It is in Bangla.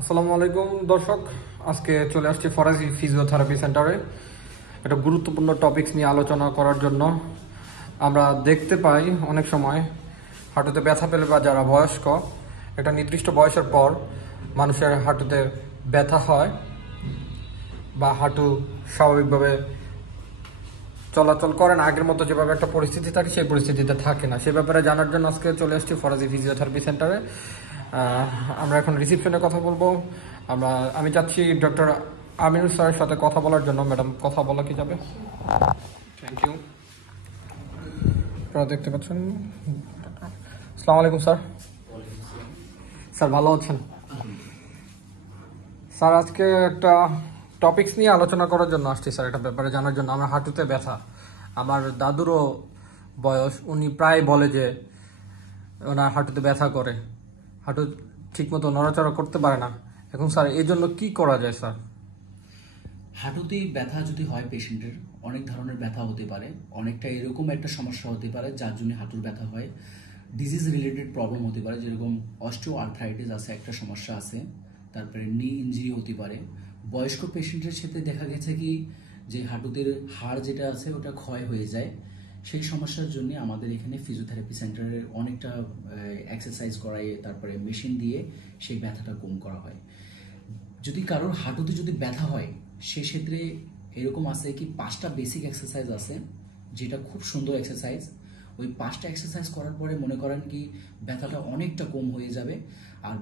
আসসালামু আলাইকুম দর্শক, আজকে চলে আসছি ফরাজি ফিজিওথেরাপি সেন্টারে একটা গুরুত্বপূর্ণ টপিকস নিয়ে আলোচনা করার জন্য। আমরা দেখতে পাই অনেক সময় হাঁটুতে ব্যথা পেলে বা যারা বয়স্ক একটা নির্দিষ্ট বয়সের পর মানুষের হাঁটুতে ব্যথা হয় বা হাঁটু স্বাভাবিকভাবে চলাচল করে না, আগের মতো যেভাবে একটা পরিস্থিতি থাকে সেই পরিস্থিতিতে থাকে না। সে ব্যাপারে জানার জন্য আজকে চলে আসছি ফরাজি ফিজিওথেরাপি সেন্টারে। আমরা এখন রিসিপশনে কথা বলবো। আমি চাচ্ছি ডক্টর আমিনুল স্যারের সাথে কথা বলার জন্য। ম্যাডাম, কথা বলা কি যাবে? Thank you. আপনারা দেখতে পাচ্ছেন। আসসালামু আলাইকুম স্যার। স্যার ভালো আছেন? স্যার আজকে একটা টপিকস নিয়ে আলোচনা করার জন্য আসছি স্যার, একটা ব্যাপারে জানার জন্য। আমার হাঁটুতে ব্যথা, আমার দাদুরও বয়স, উনি প্রায় বলে যে ওনার হাঁটুতে ব্যথা করে, হাঁটু ঠিকমতো নড়াচড়া করতে পারে না। এখন স্যার এই জন্য কি করা যায় স্যার? হাঁটুতে ব্যথা যদি হয় পেশেন্টের, অনেক ধরনের ব্যথা হতে পারে। অনেকটা এরকম একটা সমস্যা হতে পারে যার জন্য হাঁটুর ব্যথা হয়। ডিজিজ রিলেটেড প্রবলেম হতে পারে, যেরকম অস্টিও আর্থ্রাইটিস আছে, একটা সমস্যা আছে। তারপরে নি ইনজুরি হতে পারে। বয়স্ক পেশেন্টের ক্ষেত্রে দেখা গেছে কি যে হাঁটুতে হাড় যেটা আছে ওটা ক্ষয় হয়ে যায়। সেই সমস্যার জন্য আমাদের এখানে ফিজিওথেরাপি সেন্টারে অনেকটা এক্সারসাইজ করায়, তারপরে মেশিন দিয়ে সেই ব্যথাটা কম করা হয়। যদি কারোর হাঁটুতে যদি ব্যথা হয় সেক্ষেত্রে এরকম আছে কি 5টা বেসিক এক্সারসাইজ আছে, যেটা খুব সুন্দর এক্সারসাইজ। ওই 5টা এক্সারসাইজ করার পরে মনে করেন কি ব্যথাটা অনেকটা কম হয়ে যাবে। আর